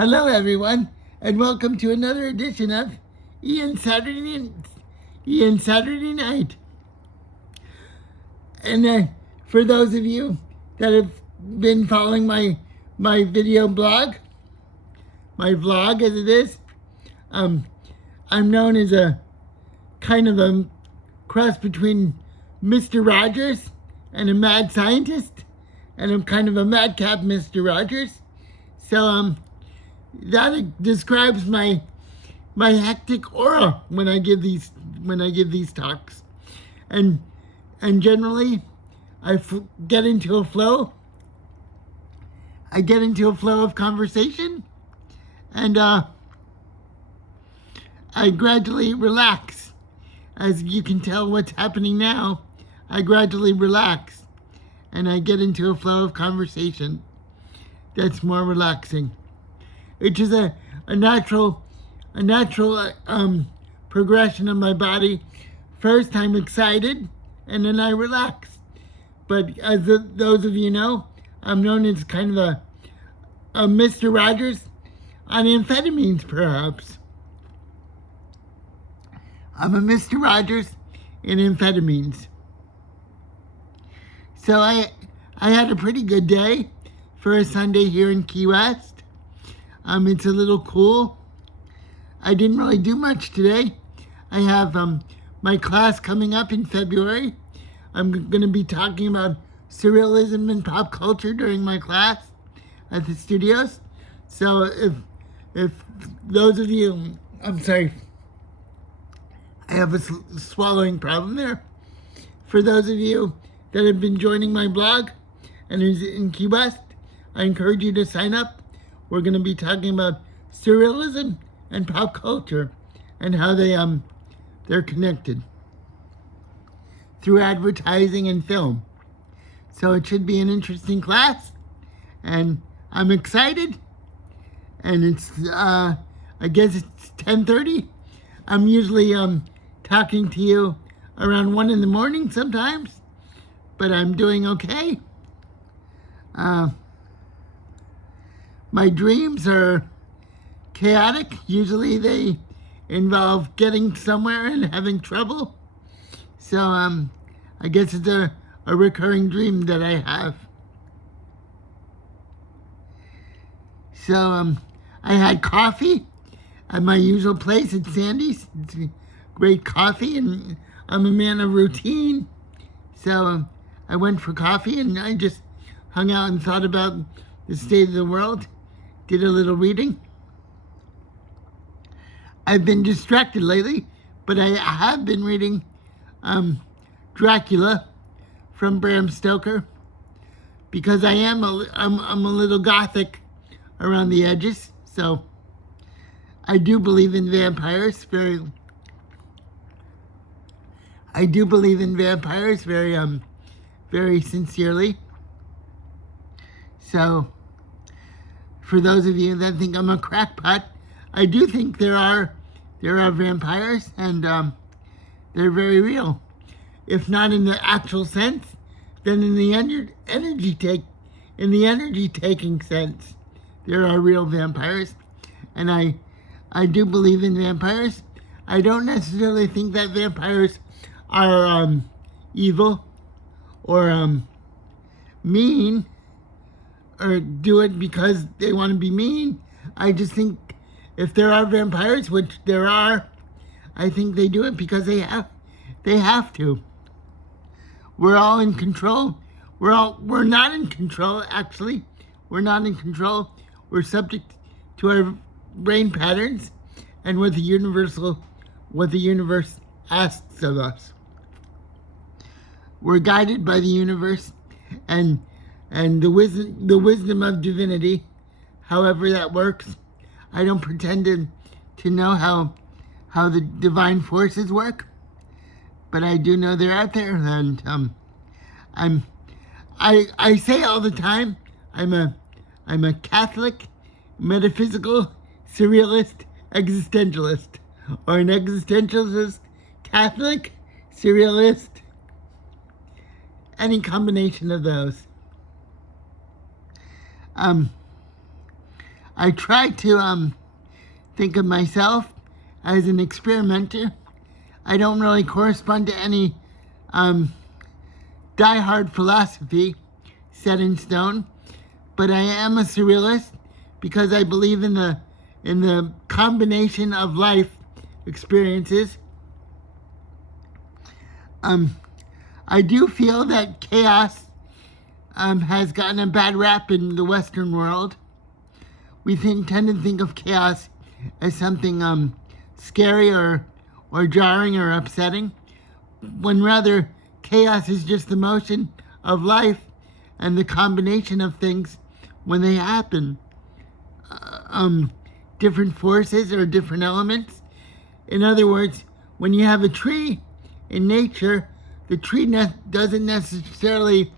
Hello, everyone, and welcome to another edition of Ian Saturday Night. And for those of you that have been following my video blog, my vlog as it is, I'm known as a kind of a cross between Mr. Rogers and a mad scientist, and I'm kind of a madcap Mr. Rogers. So that describes my hectic aura when I give these talks, and generally I get into a flow. I get into a flow of conversation, and I gradually relax. As you can tell what's happening now, I gradually relax, and I get into a flow of conversation that's more relaxing, which is a natural progression of my body. First, I'm excited, and then I relax. But as those of you know, I'm known as kind of a Mr. Rogers on amphetamines, perhaps. I'm a Mr. Rogers in amphetamines. So I had a pretty good day for a Sunday here in Key West. It's a little cool. I didn't really do much today. I have my class coming up in February. I'm going to be talking about surrealism and pop culture during my class at the studios. So if those of you, I'm sorry, I have a swallowing problem there. For those of you that have been joining my blog and is in Key West, I encourage you to sign up. We're going to be talking about surrealism and pop culture and how they're connected through advertising and film. So it should be an interesting class, and I'm excited. And it's I guess it's 10:30. I'm usually talking to you around 1 in the morning sometimes, but I'm doing okay. My dreams are chaotic. Usually they involve getting somewhere and having trouble. So I guess it's a recurring dream that I have. So I had coffee at my usual place at Sandy's. It's great coffee, and I'm a man of routine. So I went for coffee, and I just hung out and thought about the state of the world. Did a little reading. I've been distracted lately, but I have been reading Dracula from Bram Stoker, because I'm a little gothic around the edges. So I do believe in vampires very very sincerely. So for those of you that think I'm a crackpot, I do think there are vampires, and they're very real. If not in the actual sense, then in the energy taking sense, there are real vampires, and I do believe in vampires. I don't necessarily think that vampires are evil or mean, or do it because they want to be mean. I just think if there are vampires, which there are, I think they do it because they have to. We're all in control. We're not in control, actually. We're not in control. We're subject to our brain patterns and what the universe asks of us. We're guided by the universe and the wisdom of divinity, however that works. I don't pretend to know how the divine forces work, but I do know they're out there, and I say all the time, I'm a Catholic, metaphysical, surrealist, existentialist, or an existentialist, Catholic, surrealist, any combination of those. I try to think of myself as an experimenter. I don't really correspond to any diehard philosophy set in stone, but I am a surrealist because I believe in the combination of life experiences. I do feel that chaos has gotten a bad rap in the Western world. We tend to think of chaos as something scary or jarring or upsetting, when rather chaos is just the motion of life and the combination of things when they happen. Different forces or different elements. In other words, when you have a tree in nature, the tree doesn't necessarily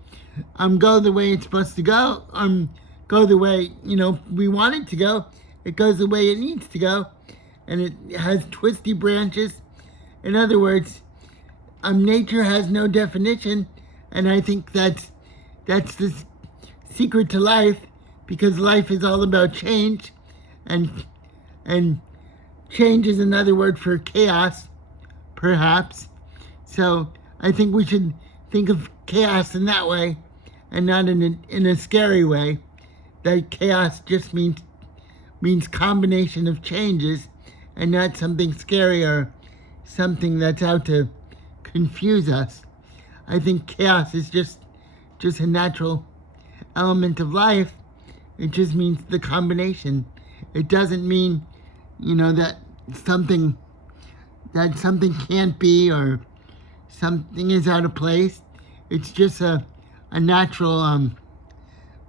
go the way it's supposed to go, go the way, we want it to go. It goes the way it needs to go, and it has twisty branches. In other words, nature has no definition, and I think that's the secret to life, because life is all about change, and change is another word for chaos, perhaps. So I think we should think of chaos in that way, and not in a scary way. That chaos just means combination of changes, and not something scary or something that's out to confuse us. I think chaos is just a natural element of life. It just means the combination. It doesn't mean, that something can't be or something is out of place. It's just a natural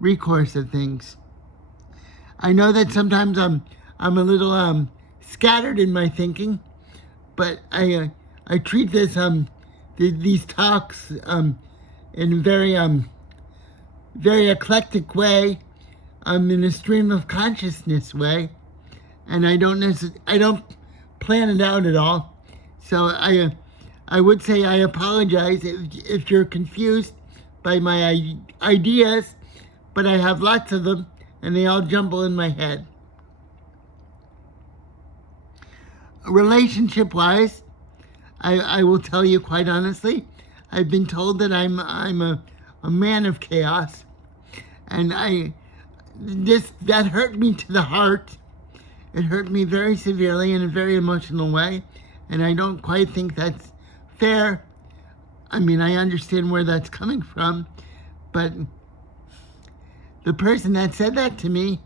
recourse of things. I know that sometimes I'm a little scattered in my thinking, but I treat these talks in a very eclectic way, in a stream of consciousness way, and I don't plan it out at all. So I would say I apologize if you're confused by my ideas, but I have lots of them, and they all jumble in my head. Relationship-wise, I will tell you quite honestly, I've been told that I'm a man of chaos, and that hurt me to the heart. It hurt me very severely in a very emotional way, and I don't quite think that's fair. I mean, I understand where that's coming from, but the person that said that to me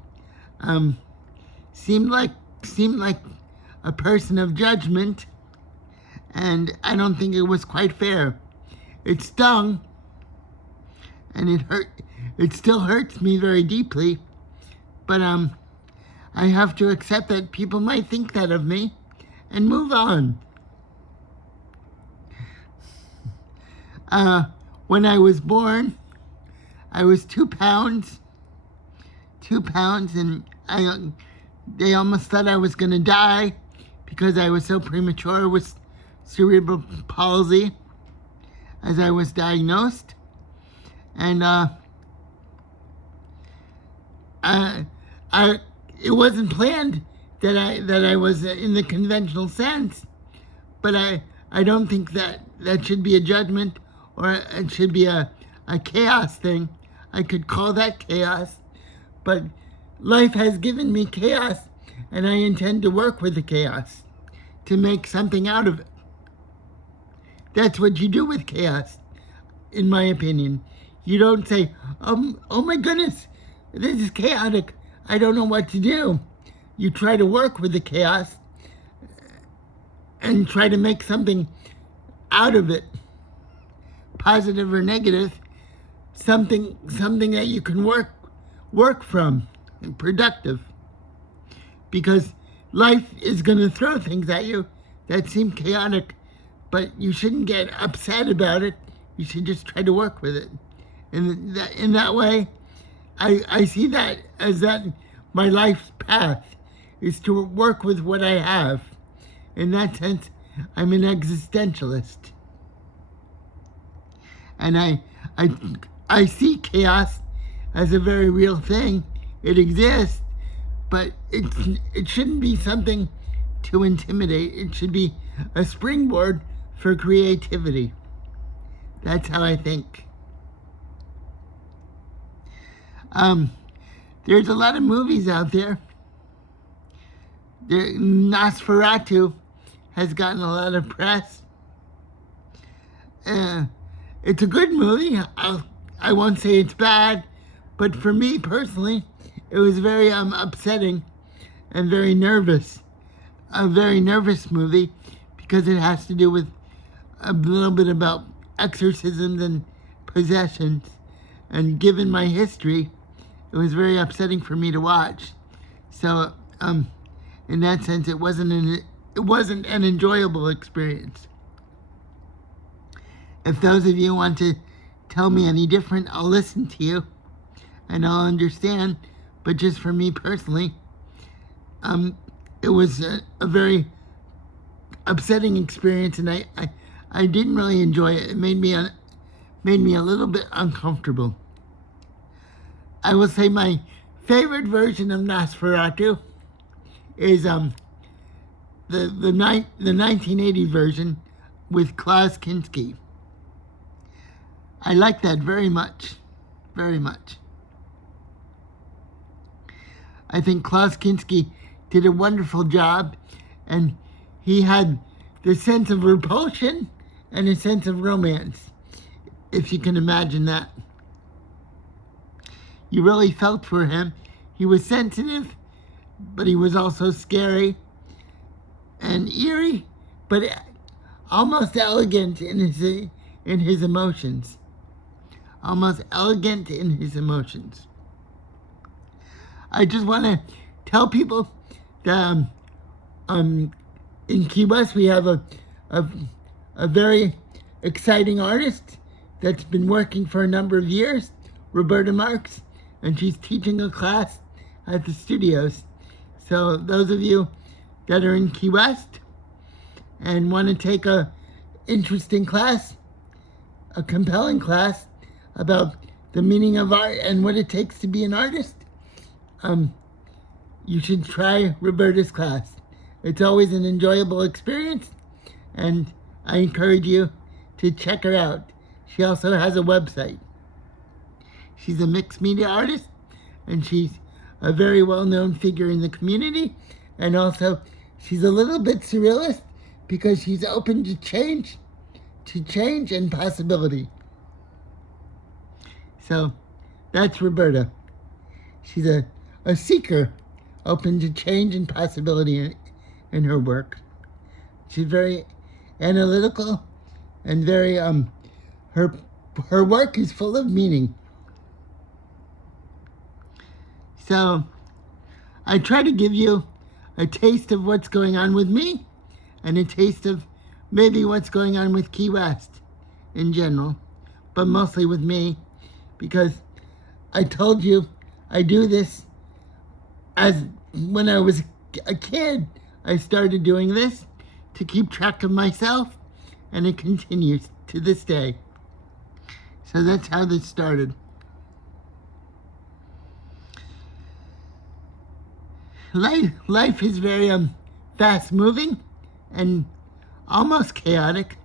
seemed like a person of judgment, and I don't think it was quite fair. It stung, and it hurt. It still hurts me very deeply, but I have to accept that people might think that of me and move on. When I was born, I was 2 pounds, and they almost thought I was going to die because I was so premature with cerebral palsy as I was diagnosed. And it wasn't planned that I was in the conventional sense, but I don't think that should be a judgment, or it should be a chaos thing. I could call that chaos, but life has given me chaos, and I intend to work with the chaos to make something out of it. That's what you do with chaos, in my opinion. You don't say, oh my goodness, this is chaotic, I don't know what to do. You try to work with the chaos and try to make something out of it, positive or negative, something that you can work from, and productive. Because life is going to throw things at you that seem chaotic, but you shouldn't get upset about it. You should just try to work with it. And in that way, I see that as that my life's path is to work with what I have. In that sense, I'm an existentialist. And I see chaos as a very real thing. It exists, but it shouldn't be something to intimidate. It should be a springboard for creativity. That's how I think. There's a lot of movies out there. Nosferatu has gotten a lot of press. It's a good movie. I won't say it's bad, but for me personally, it was very upsetting and very nervous. A very nervous movie because it has to do with a little bit about exorcisms and possessions. And given my history, it was very upsetting for me to watch. So, in that sense, it wasn't an enjoyable experience. If those of you want to tell me any different, I'll listen to you and I'll understand. But just for me personally, it was a very upsetting experience, and I didn't really enjoy it. It made me a little bit uncomfortable. I will say my favorite version of Nosferatu is the 1980 version with Klaus Kinski. I like that very much, very much. I think Klaus Kinski did a wonderful job, and he had the sense of repulsion and a sense of romance, if you can imagine that. You really felt for him. He was sensitive, but he was also scary and eerie, but almost elegant in his emotions. Almost elegant in his emotions. I just want to tell people that in Key West we have a very exciting artist that's been working for a number of years, Roberta Marks, and she's teaching a class at the studios. So those of you that are in Key West and want to take a interesting class, a compelling class about the meaning of art and what it takes to be an artist, you should try Roberta's class. It's always an enjoyable experience, and I encourage you to check her out. She also has a website. She's a mixed media artist, and she's a very well-known figure in the community, and also she's a little bit surrealist because she's open to change and possibility. So that's Roberta. She's a seeker, open to change and possibility in her work. She's very analytical and very her work is full of meaning. So I try to give you a taste of what's going on with me and a taste of maybe what's going on with Key West in general, but mostly with me, because I told you I do this as when I was a kid. I started doing this to keep track of myself, and it continues to this day. So that's how this started. Life is very fast moving and almost chaotic,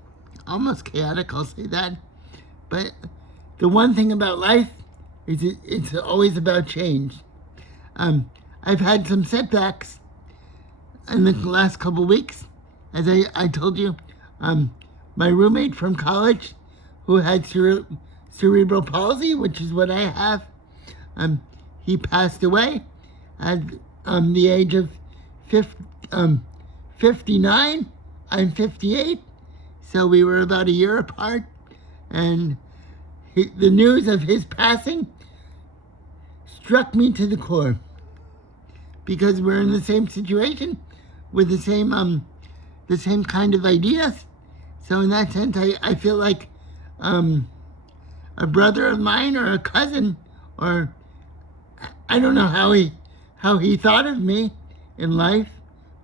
I'll say that. But the one thing about life is it's always about change. I've had some setbacks in the last couple weeks. As I told you, my roommate from college who had cerebral palsy, which is what I have, he passed away at the age of 59. I'm 58, so we were about a year apart, and the news of his passing struck me to the core, because we're in the same situation with the same kind of ideas. So in that sense, I feel like a brother of mine or a cousin, or I don't know how he thought of me in life,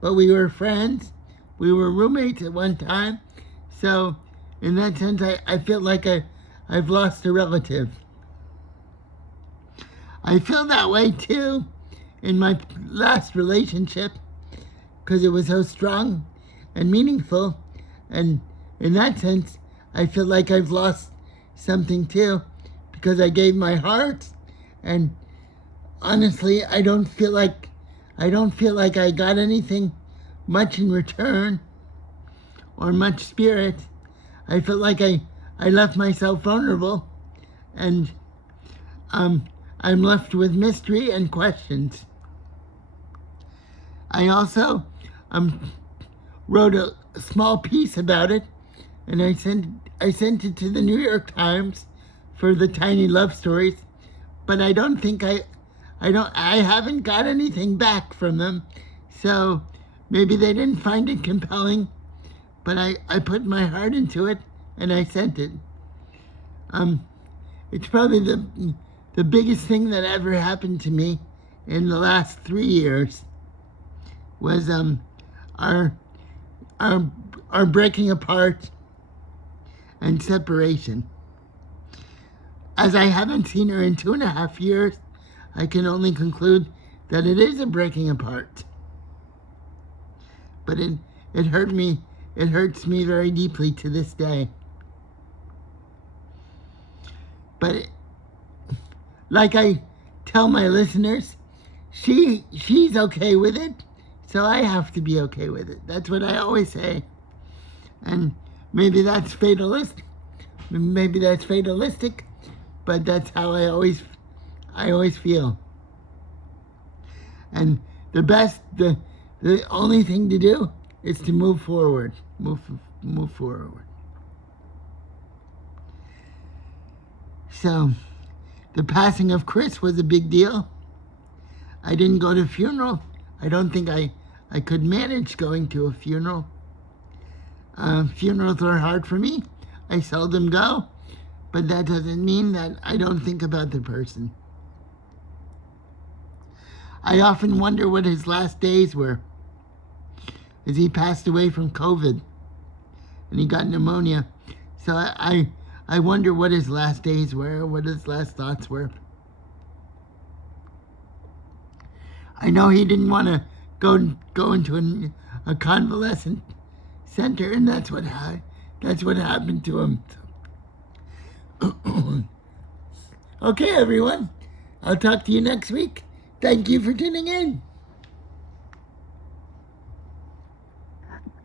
but we were friends. We were roommates at one time. So in that sense, I feel like I've lost a relative. I feel that way too in my last relationship because it was so strong and meaningful. And in that sense, I feel like I've lost something too because I gave my heart, and honestly, I don't feel like I got anything much in return or much spirit. I feel like I left myself vulnerable, and I'm left with mystery and questions. I also wrote a small piece about it, and I sent it to the New York Times for the Tiny Love Stories, but I haven't got anything back from them, so maybe they didn't find it compelling, but I put my heart into it and I sent it. It's probably the biggest thing that ever happened to me in the last 3 years was our breaking apart and separation. As I haven't seen her in 2.5 years, I can only conclude that it is a breaking apart. But it hurts me very deeply to this day. But like I tell my listeners, she's okay with it, so I have to be okay with it. That's what I always say. And maybe that's fatalistic, but that's how I always feel. And the only thing to do is to move forward. Move forward. So, the passing of Chris was a big deal. I didn't go to a funeral. I don't think I could manage going to a funeral. Funerals are hard for me. I seldom go, but that doesn't mean that I don't think about the person. I often wonder what his last days were, as he passed away from COVID and he got pneumonia. So I wonder what his last days were, what his last thoughts were. I know he didn't want to go into a convalescent center, and that's what happened to him. Okay, everyone. I'll talk to you next week. Thank you for tuning in.